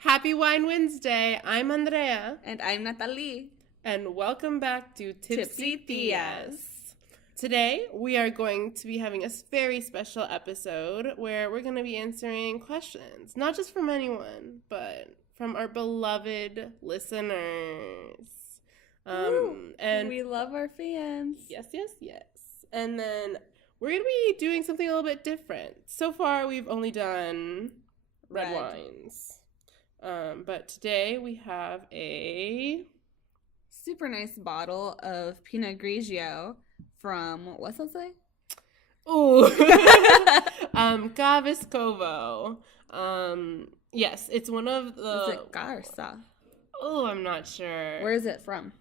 Happy Wine Wednesday. I'm Andrea. And I'm Natalie. And welcome back to Tipsy Tías. Today, we are going to be having a very special episode where we're going to be answering questions, not just from anyone, but from our beloved listeners. And we love our fans. Yes. And then we're going to be doing something a little bit different. So far, we've only done red wines. But today we have a super nice bottle of Pinot Grigio from, what's that say? Ooh. Gaviscovo. Yes, it's one of the... Is it Garza? Oh, I'm not sure. Where is it from?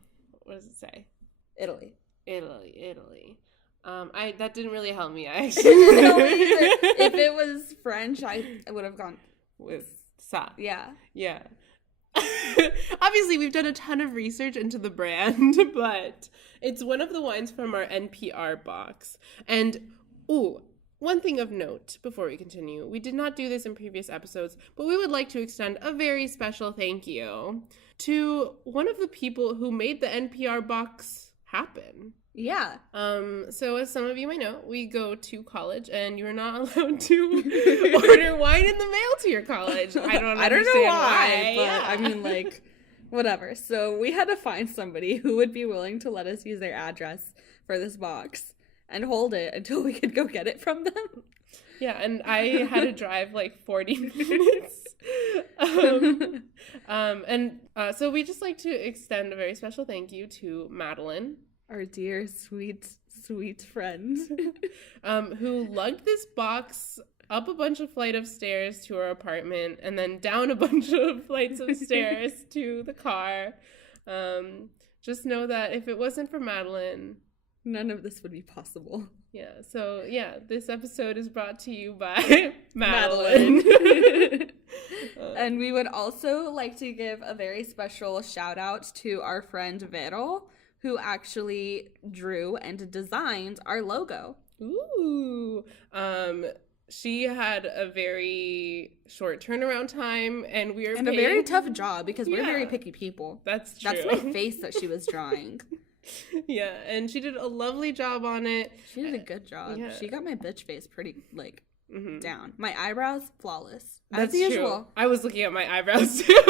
What does it say? Italy. That didn't really help me. I No, if it was French, I would have gone with Sa. Yeah. Obviously, we've done a ton of research into the brand, but it's one of the wines from our NPR box. And, one thing of note before we continue, we did not do this in previous episodes, but we would like to extend a very special thank you to one of the people who made the NPR box happen. Yeah. So as some of you may know, we go to college and you're not allowed to order wine in the mail to your college. I don't know why. But yeah. I mean, like, whatever. So we had to find somebody who would be willing to let us use their address for this box and hold it until we could go get it from them. Yeah, and I had to drive like 40 minutes. So we just like to extend a very special thank you to Madeline, our dear, sweet, sweet friend, who lugged this box up a bunch of flight of stairs to our apartment and then down a bunch of flights of stairs to the car. Just know that if it wasn't for Madeline, none of this would be possible. Yeah, so this episode is brought to you by Madeline. And we would also like to give a very special shout out to our friend Vero, who actually drew and designed our logo. Ooh. She had a very short turnaround time, and we were a very tough job because we're very picky people. That's true. That's my face that she was drawing. Yeah, and she did a lovely job on it. She did a good job. Yeah. She got my bitch face pretty, down. My eyebrows, flawless. That's as usual. True. I was looking at my eyebrows, too.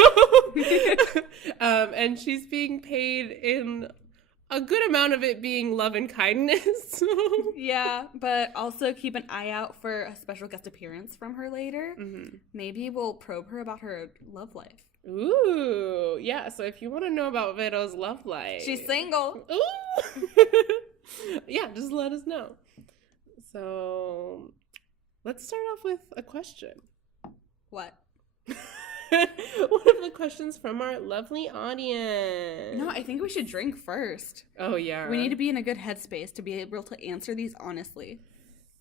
And she's being paid in a good amount of it being love and kindness. Yeah, but also keep an eye out for a special guest appearance from her later. Mm-hmm. Maybe we'll probe her about her love life. Ooh, yeah. So if you want to know about Vero's love life, she's single. Ooh, yeah. Just let us know. So let's start off with a question. What? One of the questions from our lovely audience. No, I think we should drink first. Oh yeah. We need to be in a good headspace to be able to answer these honestly.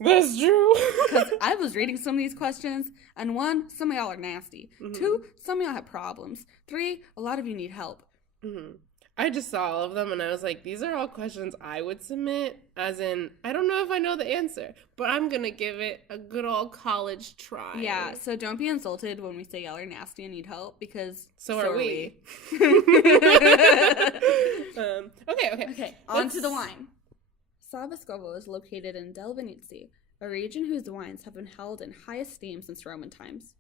That's true. Because I was reading some of these questions, and 1, some of y'all are nasty. Mm-hmm. 2, some of y'all have problems. 3, a lot of you need help. Mm-hmm. I just saw all of them, and I was like, these are all questions I would submit, as in, I don't know if I know the answer, but I'm going to give it a good old college try. Yeah, so don't be insulted when we say y'all are nasty and need help, because so are we. Okay. On to the wine. Sa Vescovo is located in Del Venezia, a region whose wines have been held in high esteem since Roman times.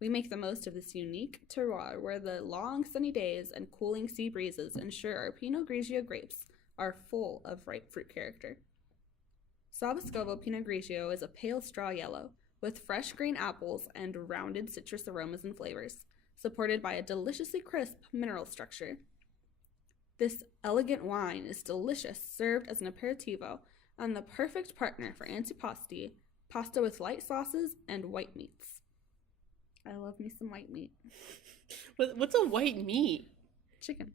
We make the most of this unique terroir where the long sunny days and cooling sea breezes ensure our Pinot Grigio grapes are full of ripe fruit character. Sa Vescovo Pinot Grigio is a pale straw yellow with fresh green apples and rounded citrus aromas and flavors, supported by a deliciously crisp mineral structure. This elegant wine is delicious, served as an aperitivo, and the perfect partner for antipasti, pasta with light sauces, and white meats. I love me some white meat. What's a white meat? Chicken.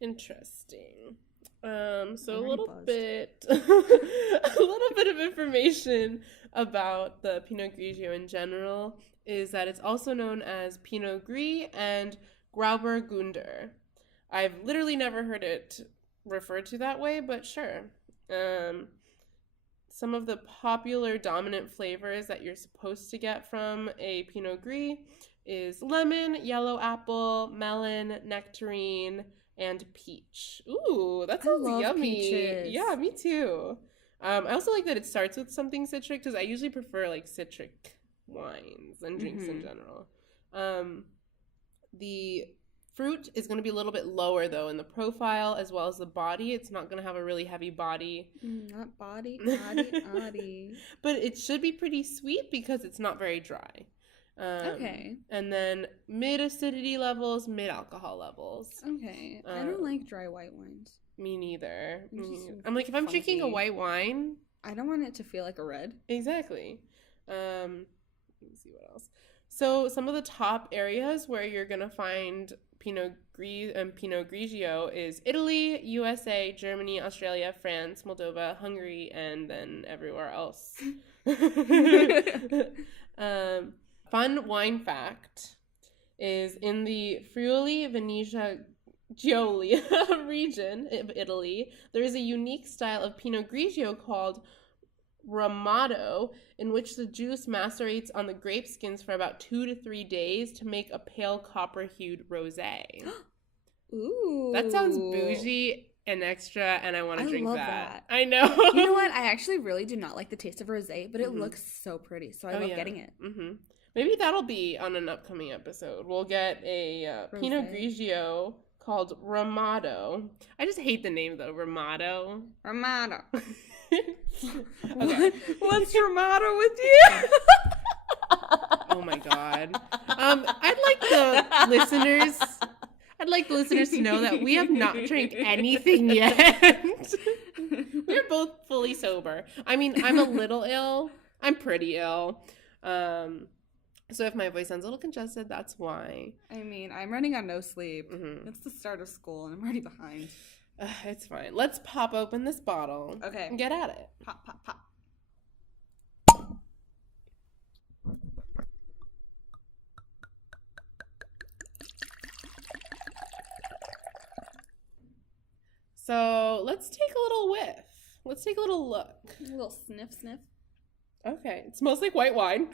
Interesting. So a little bit of information about the Pinot Grigio in general is that it's also known as Pinot Gris and Grauburgunder. I've literally never heard it referred to that way, but sure. Some of the popular dominant flavors that you're supposed to get from a Pinot Gris is lemon, yellow apple, melon, nectarine, and peach. Ooh, that sounds yummy. Peaches. Yeah, me too. I also like that it starts with something citric because I usually prefer like citric wines and drinks in general. The fruit is going to be a little bit lower though in the profile as well as the body. It's not going to have a really heavy body. Not body. But it should be pretty sweet because it's not very dry. Okay. And then mid acidity levels, mid alcohol levels. Okay. I don't like dry white wines. Me neither. I'm like, if I'm drinking a white wine, I don't want it to feel like a red. Exactly. Let me see what else. So some of the top areas where you're gonna find Pinot Grigio is Italy, USA, Germany, Australia, France, Moldova, Hungary, and then everywhere else. Fun wine fact is in the Friuli Venezia Giulia region of Italy, there is a unique style of Pinot Grigio called Ramato, in which the juice macerates on the grape skins for about 2 to 3 days to make a pale copper-hued rosé. Ooh. That sounds bougie and extra, and I want to drink love that. I know. You know what? I actually really do not like the taste of rosé, but it looks so pretty, so I love getting it. Maybe that'll be on an upcoming episode. We'll get a Pinot Grigio called Ramato. I just hate the name though, Ramato. Ramato. Okay. What's Ramato with you? Oh my god. I'd like the listeners to know that we have not drank anything yet. We're both fully sober. I mean, I'm a little ill. I'm pretty ill. So if my voice sounds a little congested, that's why. I mean, I'm running on no sleep. It's the start of school, and I'm already behind. It's fine. Let's pop open this bottle. Okay. And get at it. Pop, pop, pop. So let's take a little whiff. Let's take a little look. A little sniff. Okay. It smells like white wine.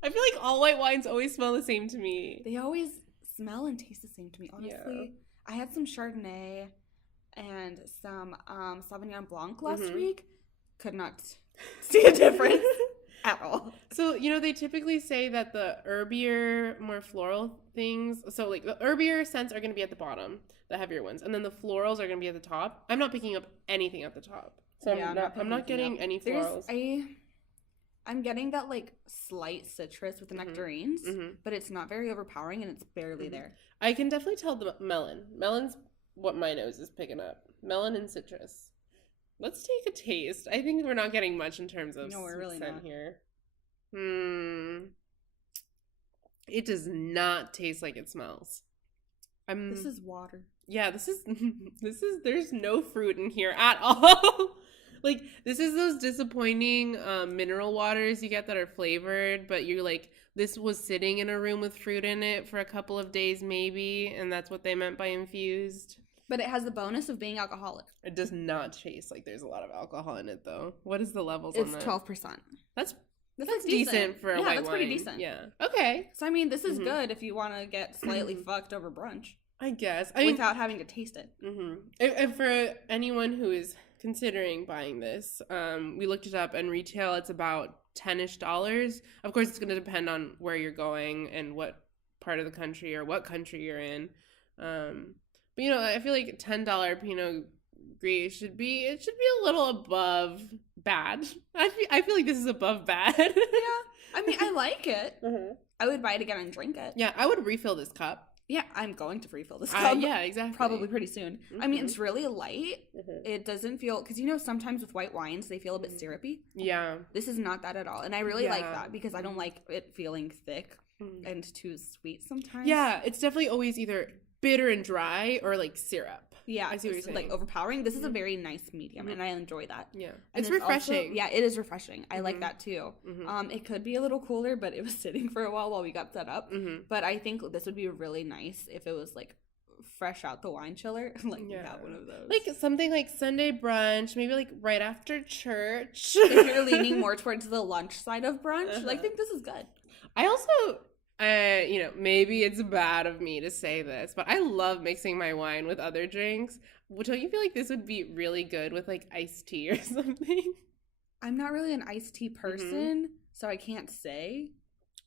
I feel like all white wines always smell the same to me. They always smell and taste the same to me, honestly. Yeah. I had some Chardonnay and some Sauvignon Blanc last week. Could not see a difference at all. So, they typically say that the herbier, more floral things, so like the herbier scents are going to be at the bottom, the heavier ones, and then the florals are going to be at the top. I'm not picking up anything at the top. So I'm not getting any florals. I'm getting that like slight citrus with the nectarines, but it's not very overpowering and it's barely there. I can definitely tell the melon. Melon's what my nose is picking up. Melon and citrus. Let's take a taste. I think we're not getting much in terms of scent here. It does not taste like it smells. This is water. Yeah, this is there's no fruit in here at all. Like, this is those disappointing mineral waters you get that are flavored, but you're like, this was sitting in a room with fruit in it for a couple of days maybe, and that's what they meant by infused. But it has the bonus of being alcoholic. It does not taste like there's a lot of alcohol in it, though. What is the levels on that? It's 12%. That's decent for a white wine. Yeah, that's pretty decent. Yeah. Okay. So, I mean, this is good if you want to get slightly fucked over brunch. I guess. Without having to taste it. And for anyone who is considering buying this, we looked it up, and retail it's about $10-ish. Of course, it's going to depend on where you're going and what part of the country or what country you're in. But I feel like $10 Pinot Gris should be a little above bad. I feel like this is above bad. Yeah, I mean, I like it. I would buy it again and drink it. Yeah, I would refill this cup. Yeah, I'm going to refill this cup. Yeah, exactly. Probably pretty soon. I mean, it's really light. It doesn't feel... Because, sometimes with white wines, they feel a bit syrupy. Yeah. This is not that at all. And I really like that because I don't like it feeling thick and too sweet sometimes. Yeah, it's definitely always either bitter and dry or, like, syrup. Yeah, I see what you're saying. Like, overpowering. This is a very nice medium, and I enjoy that. Yeah. And it's refreshing. Also, it is refreshing. I like that, too. It could be a little cooler, but it was sitting for a while we got set up. But I think this would be really nice if it was, like, fresh out the wine chiller. We got one of those. Like, something like Sunday brunch, maybe, like, right after church. If you're leaning more towards the lunch side of brunch, I think this is good. I also Maybe it's bad of me to say this, but I love mixing my wine with other drinks. Don't you feel like this would be really good with like iced tea or something? I'm not really an iced tea person, so I can't say.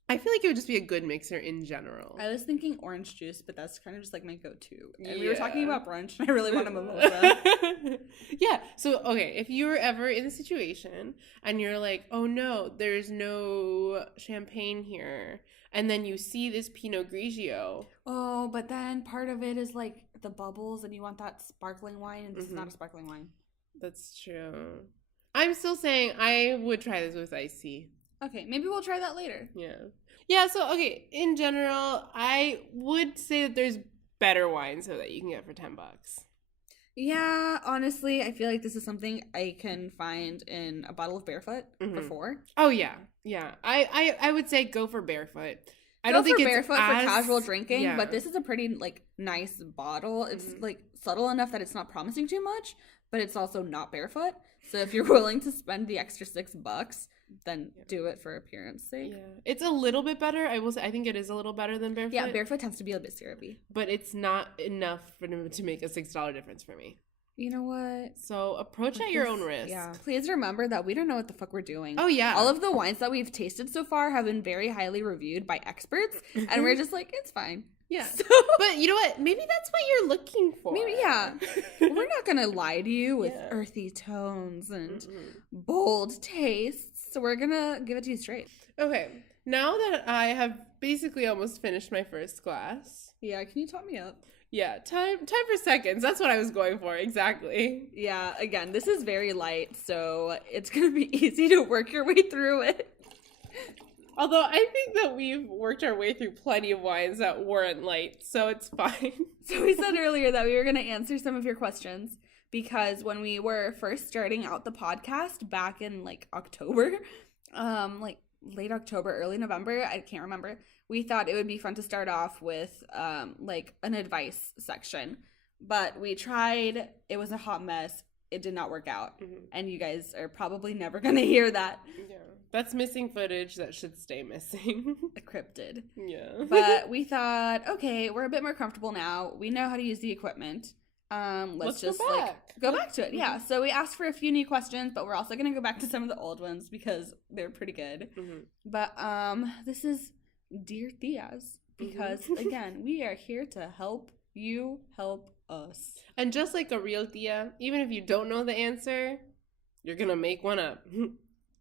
I feel like it would just be a good mixer in general. I was thinking orange juice, but that's kind of just like my go-to. And we were talking about brunch, and I really want a mimosa. Yeah. So, okay, if you were ever in a situation and you're like, oh no, there's no champagne here, and then you see this Pinot Grigio. Oh, but then part of it is like the bubbles, and you want that sparkling wine, and this is not a sparkling wine. That's true. I'm still saying I would try this with iced tea. Okay, maybe we'll try that later. Yeah, so, okay, in general, I would say that there's better wines so that you can get for $10. Yeah, honestly, I feel like this is something I can find in a bottle of Barefoot for $4. Oh, yeah. Yeah. I would say go for Barefoot. I don't think for it's Barefoot for casual drinking, but this is a pretty, like, nice bottle. It's, like, subtle enough that it's not promising too much, but it's also not Barefoot. So if you're willing to spend the extra $6, then do it for appearance sake. Yeah. It's a little bit better. I will say, I think it is a little better than Barefoot. Yeah, Barefoot tends to be a bit syrupy. But it's not enough for them to make a $6 difference for me. You know what? So approach at your own risk. Yeah. Please remember that we don't know what the fuck we're doing. Oh, yeah. All of the wines that we've tasted so far have been very highly reviewed by experts, and we're just like, it's fine. Yeah. So, but you know what? Maybe that's what you're looking for. Maybe, yeah. We're not going to lie to you with earthy tones and bold tastes. So we're going to give it to you straight. Okay. Now that I have basically almost finished my first glass. Yeah, can you top me up? Yeah, time for seconds. That's what I was going for. Exactly. Yeah, again, this is very light, so it's going to be easy to work your way through it. Although I think that we've worked our way through plenty of wines that weren't light, so it's fine. So we said earlier that we were going to answer some of your questions because when we were first starting out the podcast back in like October, like late October, early November, I can't remember, we thought it would be fun to start off with like an advice section. But we tried, it was a hot mess. It did not work out. And you guys are probably never going to hear that. Yeah. That's missing footage that should stay missing. Encrypted. Yeah. But we thought, okay, we're a bit more comfortable now. We know how to use the equipment. Let's just go back to it. Yeah. So we asked for a few new questions, but we're also going to go back to some of the old ones because they're pretty good. But this is Dear Tías because again, we are here to help you help us. And just like a real tía, even if you don't know the answer, you're going to make one up.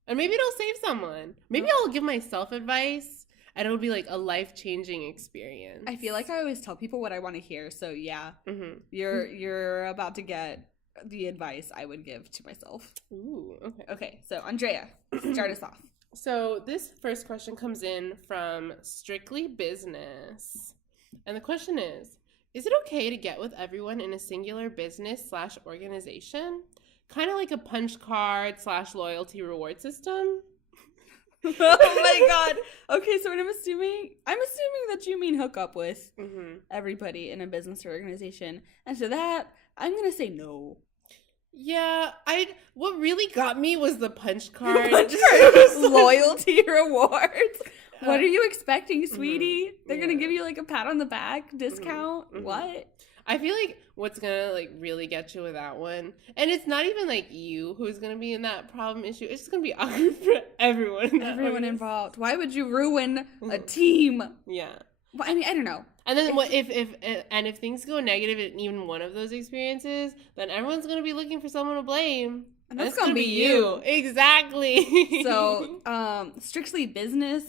And maybe it'll save someone. Maybe I'll give myself advice and it'll be like a life-changing experience. I feel like I always tell people what I want to hear. So yeah, you're about to get the advice I would give to myself. Ooh, okay. Okay, so Andrea, start us off. So this first question comes in from Strictly Business. And the question is it okay to get with everyone in a singular business/organization? Kind of like a punch card / loyalty reward system. Oh my god. Okay, so what I'm assuming that you mean hook up with everybody in a business or organization. And to that, I'm going to say no. Yeah, what really got me was the punch card. Loyalty rewards. What are you expecting, sweetie? They're going to give you like a pat on the back discount? What? I feel like what's gonna like really get you with that one, and it's not even like you who's gonna be in that problem issue. It's just gonna be awkward for everyone involved. Why would you ruin a team? Yeah. Well, I mean, I don't know. And then if things go negative in even one of those experiences, then everyone's gonna be looking for someone to blame. And that's gonna be you. Exactly. So, Strictly Business.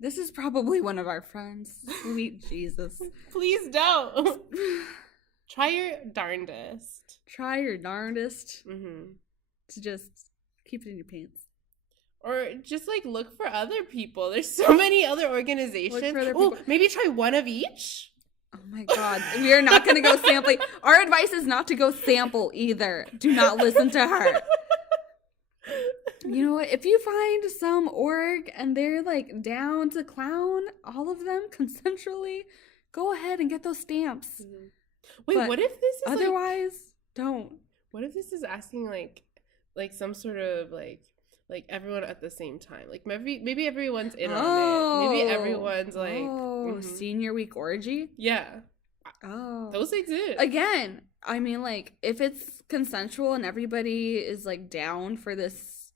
This is probably one of our friends. Sweet Jesus. Please don't. Try your darndest. Try your darndest to just keep it in your pants. Or just, like, look for other people. There's so many other organizations. Oh, maybe try one of each? Oh, my God. We are not going to go sampling. Our advice is not to go sample either. Do not listen to her. You know what? If you find some org and they're, like, down to clown all of them consensually, go ahead and get those stamps. Wait, but what if this is otherwise, don't. What if this is asking like some sort of like like everyone at the same time. Like maybe everyone's in on it. Maybe everyone's like senior week orgy. Yeah. Oh, those exist. Again, I mean, like if it's consensual and everybody is like down for this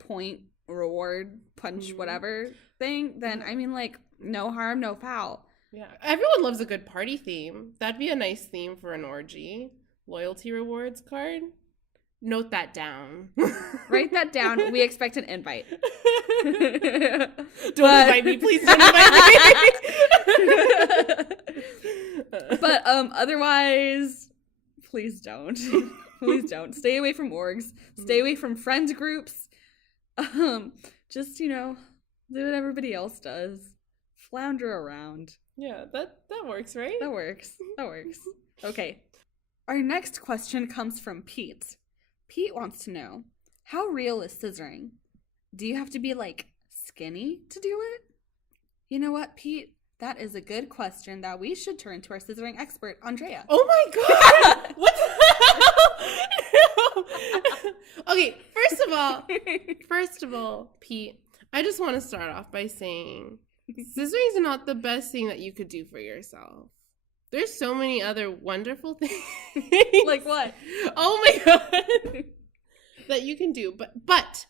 point reward punch whatever thing, then I mean, like no harm, no foul. Yeah, everyone loves a good party theme. That'd be a nice theme for an orgy. Loyalty rewards card. Note that down. Write that down. We expect an invite. Don't invite me, please. Don't invite me. But otherwise, please don't. Please don't. Stay away from orgs. Stay away from friend groups. Just do what everybody else does. Flounder around. Yeah, that works, right? That works. Okay. Our next question comes from Pete. Pete wants to know, how real is scissoring? Do you have to be, like, skinny to do it? You know what, Pete? That is a good question that we should turn to our scissoring expert, Andrea. Oh my god! What the hell? No. Okay, first of all, Pete, I just want to start off by saying scissoring is not the best thing that you could do for yourself. There's so many other wonderful things. Like what? Oh my god. That you can do. But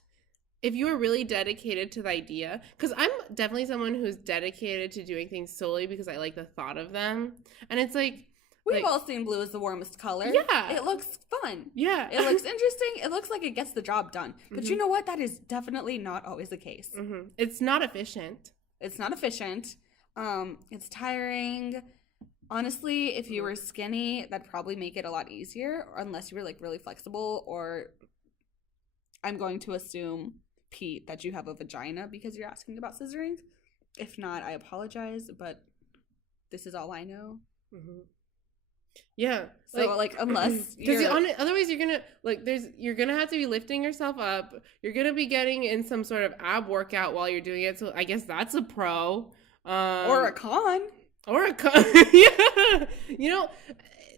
if you are really dedicated to the idea, because I'm definitely someone who's dedicated to doing things solely because I like the thought of them. And it's like... We've all seen blue as the warmest color. Yeah. It looks fun. Yeah. It looks interesting. It looks like it gets the job done. But you know what? That is definitely not always the case. It's not efficient. It's tiring. Honestly, if you were skinny, that'd probably make it a lot easier, unless you were like really flexible, or I'm going to assume, Pete, that you have a vagina because you're asking about scissoring. If not, I apologize, but this is all I know. Yeah. So unless otherwise you're gonna you're gonna have to be lifting yourself up. You're gonna be getting in some sort of ab workout while you're doing it. So I guess that's a pro. Or a con. Yeah.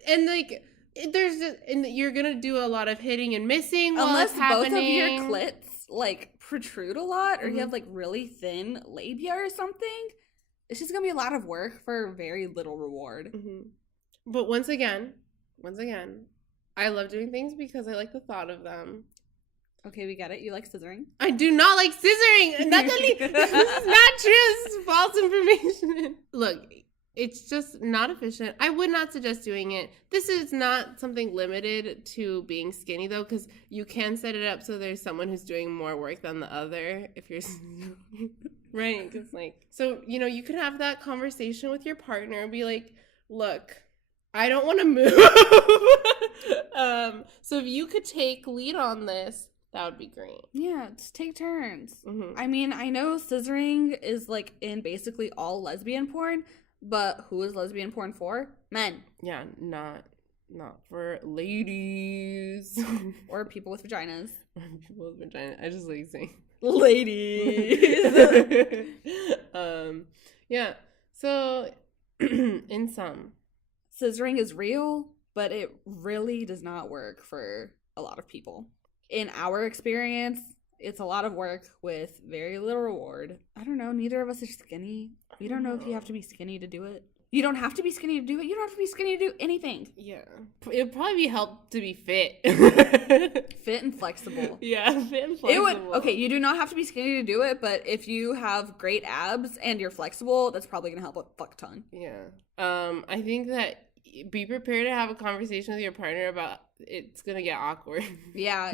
And like and you're gonna do a lot of hitting and missing while unless it's happening. Both of your clits like protrude a lot, or you have like really thin labia or something. It's just gonna be a lot of work for very little reward. But once again, I love doing things because I like the thought of them. Okay, we get it. You like scissoring. I do not like scissoring. Natalie, this is not true. This is false information. Look, it's just not efficient. I would not suggest doing it. This is not something limited to being skinny, though, because you can set it up so there's someone who's doing more work than the other if you're... Right? Because, so, you could have that conversation with your partner and be like, look... I don't want to move. So if you could take lead on this, that would be great. Yeah, just take turns. I mean, I know scissoring is like in basically all lesbian porn, but who is lesbian porn for? Men. Yeah, not for ladies. Or people with vaginas. People with vaginas. I just like saying ladies. Yeah. So in sum, scissoring is real, but it really does not work for a lot of people. In our experience, it's a lot of work with very little reward. I don't know. Neither of us are skinny. We don't know if you have to be skinny to do it. You don't have to be skinny to do it. You don't have to be skinny to do anything. Yeah. It would probably help to be fit. Fit and flexible. Yeah, fit and flexible. Okay, you do not have to be skinny to do it, but if you have great abs and you're flexible, that's probably going to help a fuck ton. Yeah. I think that be prepared to have a conversation with your partner about it's gonna get awkward. Yeah,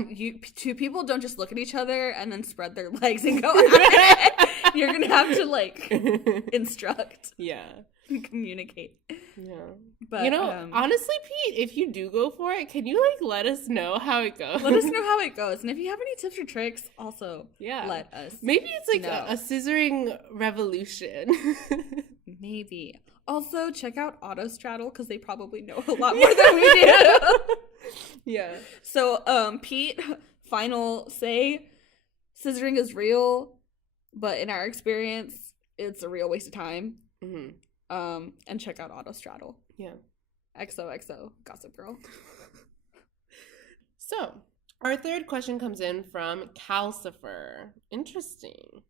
two people don't just look at each other and then spread their legs and go at it. You're gonna have to instruct. Yeah. And communicate. Yeah. But honestly, Pete, if you do go for it, can you let us know how it goes? Let us know how it goes. And if you have any tips or tricks, also let us. Maybe it's a scissoring revolution. Maybe. Also, check out Autostraddle because they probably know a lot more than we do. Yeah. So, Pete, final say, scissoring is real, but in our experience, it's a real waste of time. And check out Autostraddle. Yeah. XOXO, Gossip Girl. So, Our third question comes in from Calcifer. Interesting.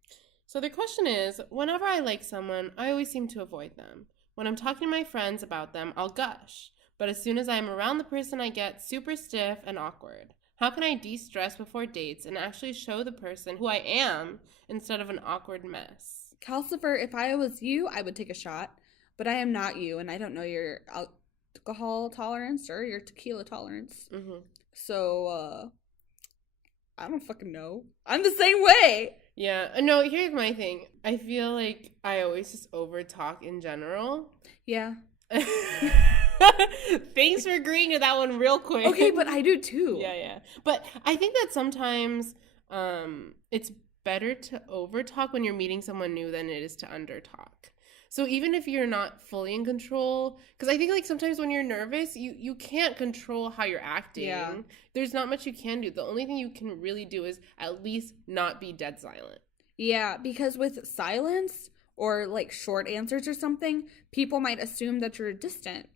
So their question is, whenever I like someone, I always seem to avoid them. When I'm talking to my friends about them, I'll gush. But as soon as I'm around the person, I get super stiff and awkward. How can I de-stress before dates and actually show the person who I am instead of an awkward mess? Calcifer, if I was you, I would take a shot. But I am not you, and I don't know your alcohol tolerance or your tequila tolerance. Mm-hmm. So, I don't fucking know. I'm the same way. Yeah. No, here's my thing. I feel like I always just over-talk in general. Yeah. Thanks for agreeing to that one real quick. Okay, but I do too. Yeah. But I think that sometimes it's better to over-talk when you're meeting someone new than it is to under-talk. So even if you're not fully in control, because I think like sometimes when you're nervous, you can't control how you're acting. Yeah. There's not much you can do. The only thing you can really do is at least not be dead silent. Yeah, because with silence or like short answers or something, people might assume that you're distant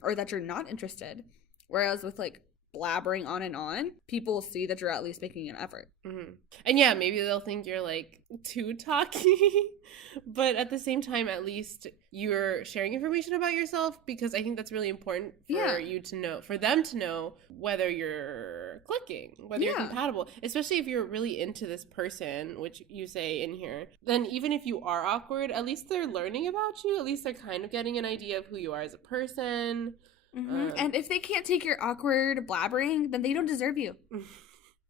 or that you're not interested. Whereas with like blabbering on, people will see that you're at least making an effort. And yeah, maybe they'll think you're like too talky, but at the same time, at least you're sharing information about yourself, because I think that's really important for you to know, for them to know whether you're clicking, whether you're compatible, especially if you're really into this person, which you say in here. Then even if you are awkward, at least they're learning about you. At least they're kind of getting an idea of who you are as a person. And if they can't take your awkward blabbering, then they don't deserve you.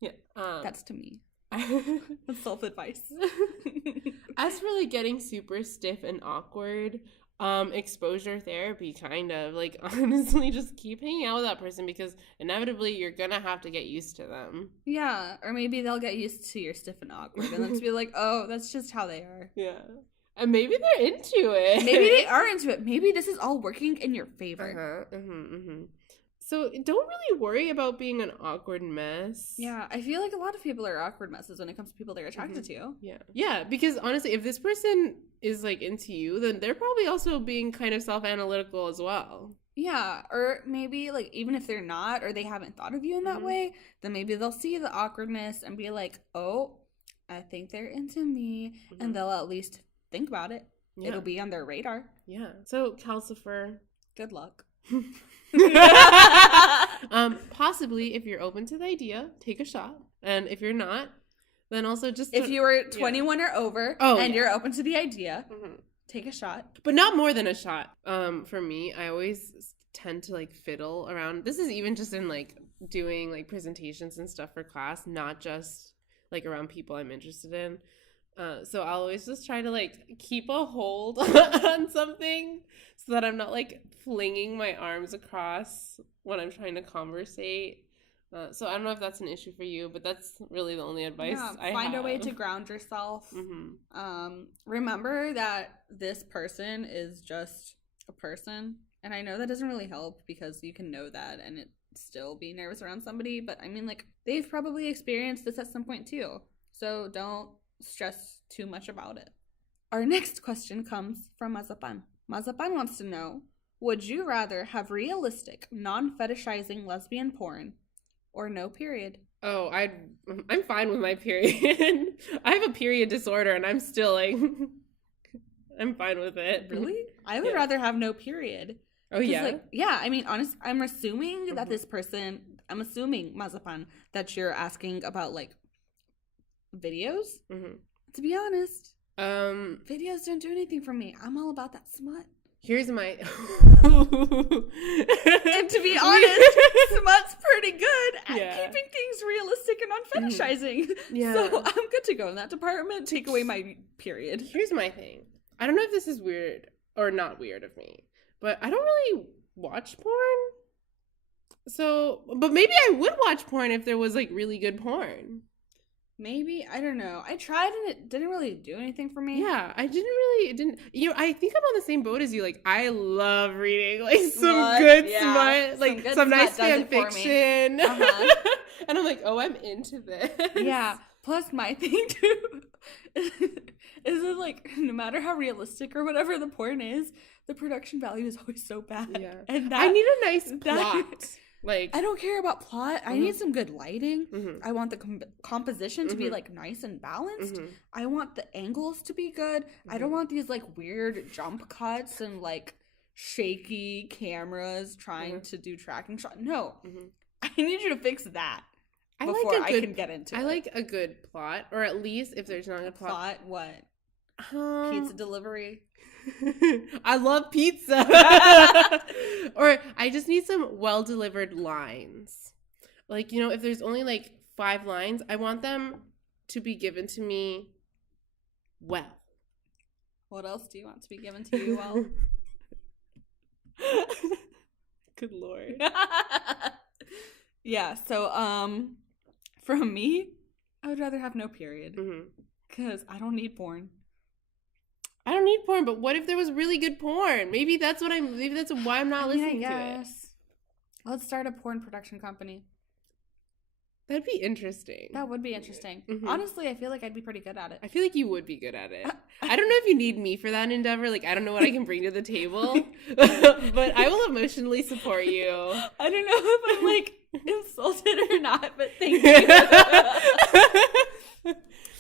Yeah. That's to me. That's self-advice. As for like getting super stiff and awkward, exposure therapy, kind of like, honestly, just keep hanging out with that person, because inevitably you're gonna have to get used to them. Yeah, or maybe they'll get used to your stiff and awkward and then just be like, oh, that's just how they are. Yeah. And maybe they're into it. Maybe they are into it. Maybe this is all working in your favor. So don't really worry about being an awkward mess. Yeah, I feel like a lot of people are awkward messes when it comes to people they're attracted to. Yeah, because honestly, if this person is like into you, then they're probably also being kind of self-analytical as well. Yeah, or maybe like even if they're not, or they haven't thought of you in that way, then maybe they'll see the awkwardness and be like, oh, I think they're into me, and they'll at least think about it. Yeah. It'll be on their radar. Yeah. So, Calcifer, good luck. Possibly, if you're open to the idea, take a shot. And if you're not, then also just... If you are 21 or over you're open to the idea, take a shot. But not more than a shot. For me, I always tend to like fiddle around. This is even just in like doing like presentations and stuff for class, not just like around people I'm interested in. So I'll always just try to like keep a hold on something so that I'm not like flinging my arms across when I'm trying to conversate. So I don't know if that's an issue for you, but that's really the only advice I have. Find a way to ground yourself. Remember that this person is just a person. And I know that doesn't really help because you can know that and it still be nervous around somebody. But I mean, like, they've probably experienced this at some point too. So don't stress too much about it. Our next question comes from Mazapan. Mazapan wants to know, would you rather have realistic, non-fetishizing lesbian porn or no period? Oh, I'm fine with my period. I have a period disorder and I'm still like, I'm fine with it. Really? I would rather have no period. Oh, yeah? Like, yeah, I mean, honestly, I'm assuming that this person, I'm assuming, Mazapan, that you're asking about, like, videos. To be honest, videos don't do anything for me. I'm all about that smut. Here's my and to be honest, smut's pretty good at keeping things realistic and unfetishizing. So I'm good to go in that department. Take away my period. Here's my thing. I don't know if this is weird or not weird of me, but I don't really watch porn. So, but maybe I would watch porn if there was like really good porn. Maybe, I don't know. I tried and it didn't really do anything for me. Yeah, I didn't, you know, I think I'm on the same boat as you. Like, I love reading, like, some good smut, like, some nice fan fiction. And I'm like, oh, I'm into this. Yeah, plus my thing, too, is that, like, no matter how realistic or whatever the porn is, the production value is always so bad. Yeah. And I need a nice plot. Like, I don't care about plot. I need some good lighting. Mm-hmm. I want the composition to be like nice and balanced. Mm-hmm. I want the angles to be good. I don't want these like weird jump cuts and like shaky cameras trying to do tracking shots. No, I need you to fix that before I can get into it. I like a good plot, or at least if there's not a plot. What? Pizza delivery. I love pizza. Or I just need some well-delivered lines. Like, you know, if there's only like 5 lines, I want them to be given to me well. What else do you want to be given to you well? Good Lord. Yeah, so from me, I would rather have no period. Because I don't need porn. I don't need porn, but what if there was really good porn? Maybe that's why I'm not listening to it. Let's start a porn production company. That'd be interesting. That would be interesting. Honestly, I feel like I'd be pretty good at it. I feel like you would be good at it. I don't know if you need me for that endeavor. Like, I don't know what I can bring to the table, but I will emotionally support you. I don't know if I'm like insulted or not, but thank you.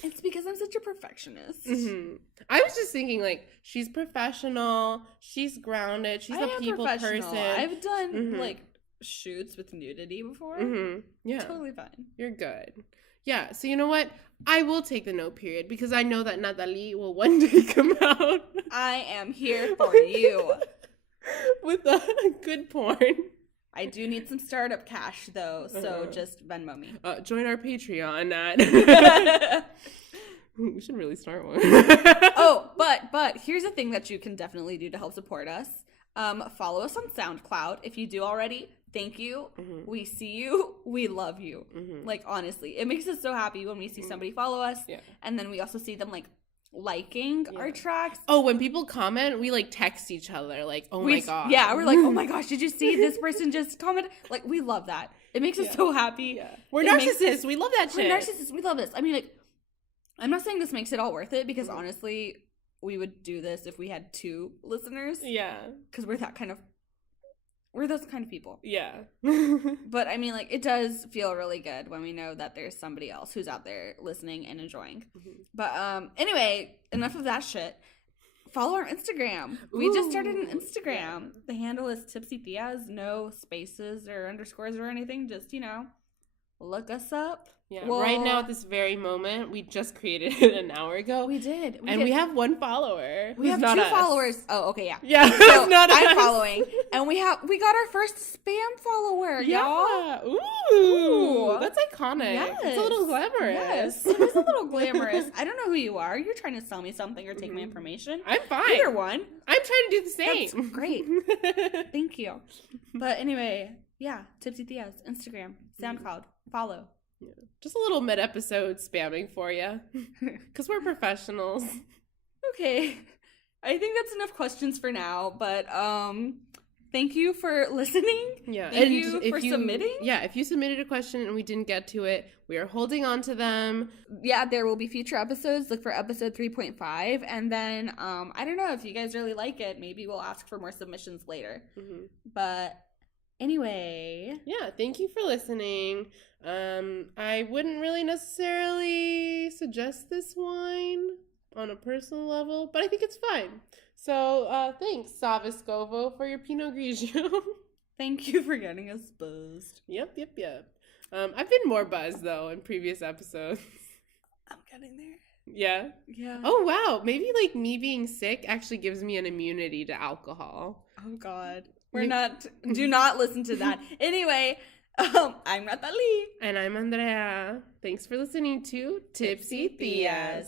It's because I'm such a perfectionist. I was just thinking, like, she's professional, she's grounded, she's a people person. I've done like shoots with nudity before. Yeah, totally fine. You're good. Yeah, so you know what? I will take the no period because I know that Natalie will one day come out. I am here for you with a good porn. I do need some startup cash though, so just Venmo me. Join our Patreon at. We should really start one. Oh, but here's a thing that you can definitely do to help support us. Follow us on SoundCloud if you do already. Thank you. We see you. We love you. Like, honestly, it makes us so happy when we see somebody follow us. Yeah. And then we also see them like liking our tracks. Oh, when people comment, we like text each other like, oh my gosh. Yeah, we're like, oh my gosh, did you see this person just commented? Like, we love that. It makes us so happy. Yeah. We're narcissists. We love that shit. We're narcissists. We love this. I mean, like, I'm not saying this makes it all worth it because honestly, we would do this if we had 2 listeners. Yeah. Because we're those kind of people. Yeah. But I mean, like, it does feel really good when we know that there's somebody else who's out there listening and enjoying. But anyway, enough of that shit. Follow our Instagram. We just started an Instagram. The handle is Tipsy Tías. No spaces or underscores or anything. Just, you know, look us up. Yeah, right now at this very moment, we just created it an hour ago. We did. We have 1 follower. We have 2 followers. Oh, okay, yeah. Yeah, so not I'm following. And we got our first spam follower, y'all. Ooh, that's iconic. Yes. It's a little glamorous. Yes, it is a little glamorous. I don't know who you are. You're trying to sell me something or take my information. I'm fine. Either one. I'm trying to do the same. That's great. Thank you. But anyway, yeah, Tipsy Tías, Instagram, SoundCloud, follow. Yeah. Just a little mid-episode spamming for you, because we're professionals. Okay, I think that's enough questions for now, but thank you for listening. Yeah, thank you for submitting. Yeah, if you submitted a question and we didn't get to it, we are holding on to them. Yeah, there will be future episodes. Look for episode 3.5, and then I don't know if you guys really like it, maybe we'll ask for more submissions later. But anyway, yeah, thank you for listening. I wouldn't really necessarily suggest this wine on a personal level, but I think it's fine. So, thanks, Savascovo, for your Pinot Grigio. Thank you for getting us buzzed. Yep. I've been more buzzed, though, in previous episodes. I'm getting there. Yeah? Yeah. Oh, wow. Maybe, like, me being sick actually gives me an immunity to alcohol. Oh, God. Do not listen to that. Anyway, I'm Natalie. And I'm Andrea. Thanks for listening to Tipsy Tías.